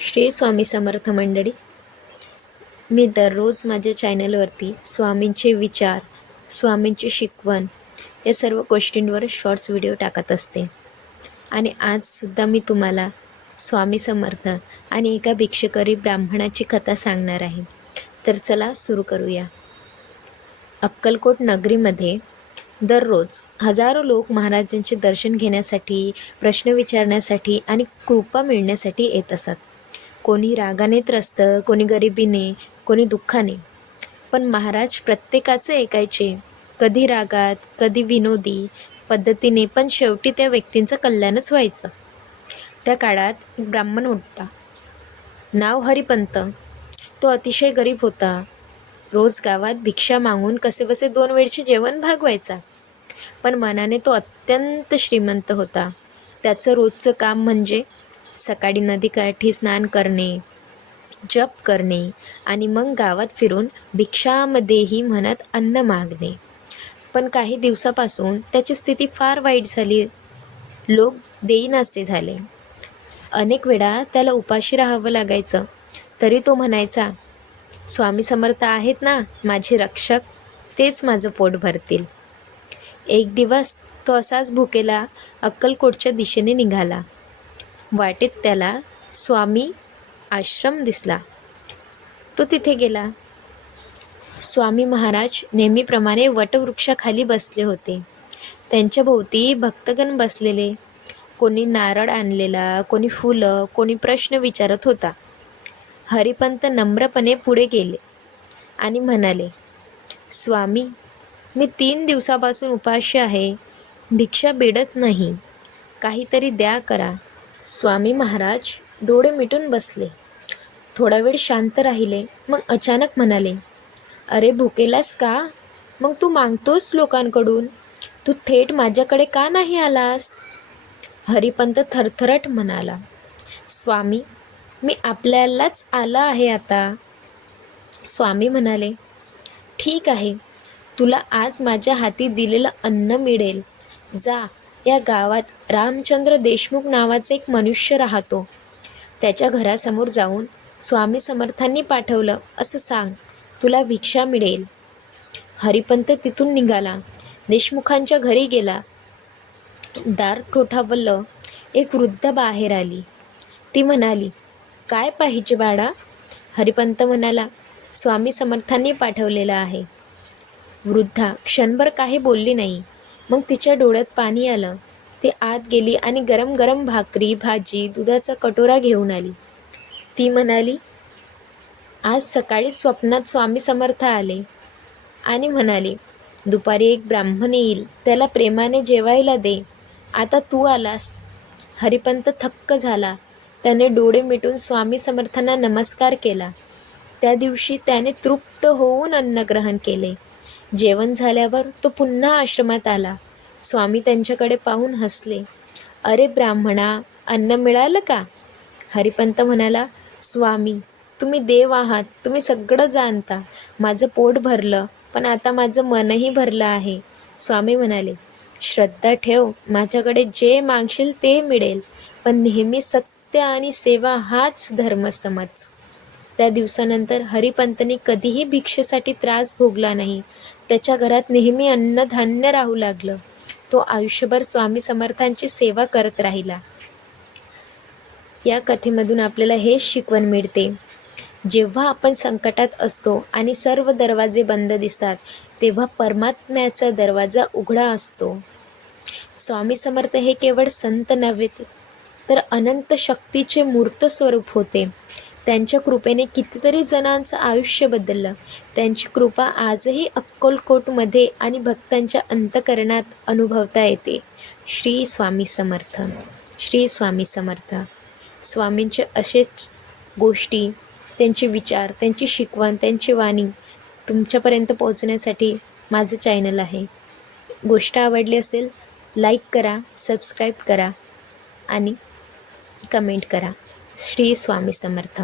श्री स्वामी समर्थ मंडळी, मी दररोज माझ्या चॅनलवरती स्वामींचे विचार, स्वामींची शिकवण या सर्व गोष्टींवर शॉर्ट्स व्हिडिओ टाकत असते. आणि आजसुद्धा मी तुम्हाला स्वामी समर्थ आणि एका भिक्षुकरी ब्राह्मणाची कथा सांगणार आहे. तर चला सुरू करूया. अक्कलकोट नगरीमध्ये दररोज हजारो लोक महाराजांचे दर्शन घेण्यासाठी, प्रश्न विचारण्यासाठी आणि कृपा मिळण्यासाठी येत असत. कोणी रागाने त्रस्त, कोणी गरिबीने, कोणी दुःखाने. पण महाराज प्रत्येकाचे ऐकायचे, कधी रागात, कधी विनोदी पद्धतीने, पण शेवटी त्या व्यक्तींचं कल्याणच व्हायचं. त्या काळात एक ब्राह्मण होता, नाव हरिपंत. तो अतिशय गरीब होता. रोज गावात भिक्षा मागून कसेबसे 2 वेळचे जेवण भागवायचा. पण मनाने तो अत्यंत श्रीमंत होता. त्याचं रोजचं काम म्हणजे सकाळी नदीकाठी स्नान करणे, जप करणे आणि मग गावात फिरून भिक्षामध्येही म्हणत अन्न मागणे. पण काही दिवसापासून त्याची स्थिती फार वाईट झाली. लोक देईनासे झाले. अनेक वेळा त्याला उपाशी राहावं लागायचं. तरी तो म्हणायचा, स्वामी समर्थ आहेत ना माझे रक्षक, तेच माझं पोट भरतील. एक दिवस तो असाच भुकेला अक्कलकोटच्या दिशेने निघाला. वाटेत त्याला स्वामी आश्रम दिसला. तो तिथे गेला. स्वामी महाराज नेहमीप्रमाणे वटवृक्षाखाली बसले होते. त्यांच्या भोवती भक्तगण बसलेले. कोणी नारळ आणलेला, कोणी फुलं, कोणी प्रश्न विचारत होता. हरिपंत नम्रपणे पुढे गेले आणि म्हणाले, स्वामी, मी 3 दिवसापासून उपाशी आहे. भिक्षा बिडत नाही, काहीतरी द्या करा. स्वामी महाराज डोळे मिटून बसले. थोडा वेळ शांत राहिले. मग अचानक म्हणाले, अरे भुकेलास का? मग तू मागतोस लोकांकडून, तू थेट माझ्याकडे का नाही आलास? हरिपंत थरथरट म्हणाला, स्वामी, मी आपल्यालाच आला आहे आता. स्वामी म्हणाले, ठीक आहे, तुला आज माझ्या हाती दिलेलं अन्न मिळेल. जा, या गावात रामचंद्र देशमुख नावाचा एक मनुष्य राहतो. त्याच्या घरासमोर जाऊन स्वामी समर्थांनी पाठवलं असं सांग, तुला भिक्षा मिळेल. हरिपंत तिथून निघाला. देशमुखांच्या घरी गेला. दार ठोठावलं. एक वृद्ध बाहेर आली. ती म्हणाली, काय पाहिजे बाळा? हरिपंत म्हणाला, स्वामी समर्थांनी पाठवलेलं आहे. वृद्धा क्षणभर काही बोलली नाही. मग तिच्या डोळ्यात पाणी आलं. ती आत गेली आणि गरम गरम भाकरी, भाजी, दुधाचा कटोरा घेऊन आली. ती म्हणाली, आज सकाळी स्वप्नात स्वामी समर्थ आले आणि म्हणाले, दुपारी एक ब्राह्मण येईल, त्याला प्रेमाने जेवायला दे. आता तू आलास. हरिपंत थक्क झाला. त्याने डोळे मिटून स्वामी समर्थांना नमस्कार केला. त्या दिवशी त्याने तृप्त होऊन अन्न ग्रहण केले. जेवण झाल्यावर तो पुन्हा आश्रमात आला. स्वामी त्यांच्याकडे पाहून हसले. अरे ब्राह्मणा, अन्न मिळालं का? हरिपंत म्हणाला, स्वामी, तुम्ही देव आहात, तुम्ही सगळं जाणता. माझं पोट भरलं, पण आता माझं मनही भरलं आहे. स्वामी म्हणाले, श्रद्धा ठेव, माझ्याकडे जे मागशील ते मिळेल, पण नेहमी सत्य आणि सेवा हाच धर्म समज. त्या दिवसानंतर हरिपंतने कधीही भिक्षेसाठी त्रास भोगला नाही. त्याच्या घरात नेहमी अन्नधान्य राहू लागलं. तो आयुष्यभर स्वामी समर्थांची सेवा करत राहिला. या कथेमधून आपल्याला हेच शिकवण मिळते, जेव्हा आपण संकटात असतो आणि सर्व दरवाजे बंद दिसतात, तेव्हा परमात्म्याचा दरवाजा उघडा असतो. स्वामी समर्थ हे केवळ संत नव्हे, तर अनंत शक्तीचे मूर्त स्वरूप होते. त्यांच्या कृपेने कितीतरी जणांचं आयुष्य बदललं. त्यांची कृपा आजही अक्कलकोटमध्ये आणि भक्तांच्या अंतःकरणात अनुभवता येते. श्री स्वामी समर्थ, श्री स्वामी समर्थ. स्वामींचे असेच गोष्टी, त्यांचे विचार, त्यांची शिकवण, त्यांची वाणी तुमच्यापर्यंत पोहोचण्यासाठी माझं चॅनल आहे. गोष्ट आवडली असेल, लाईक करा, सबस्क्राईब करा आणि कमेंट करा. श्री स्वामी समर्थ.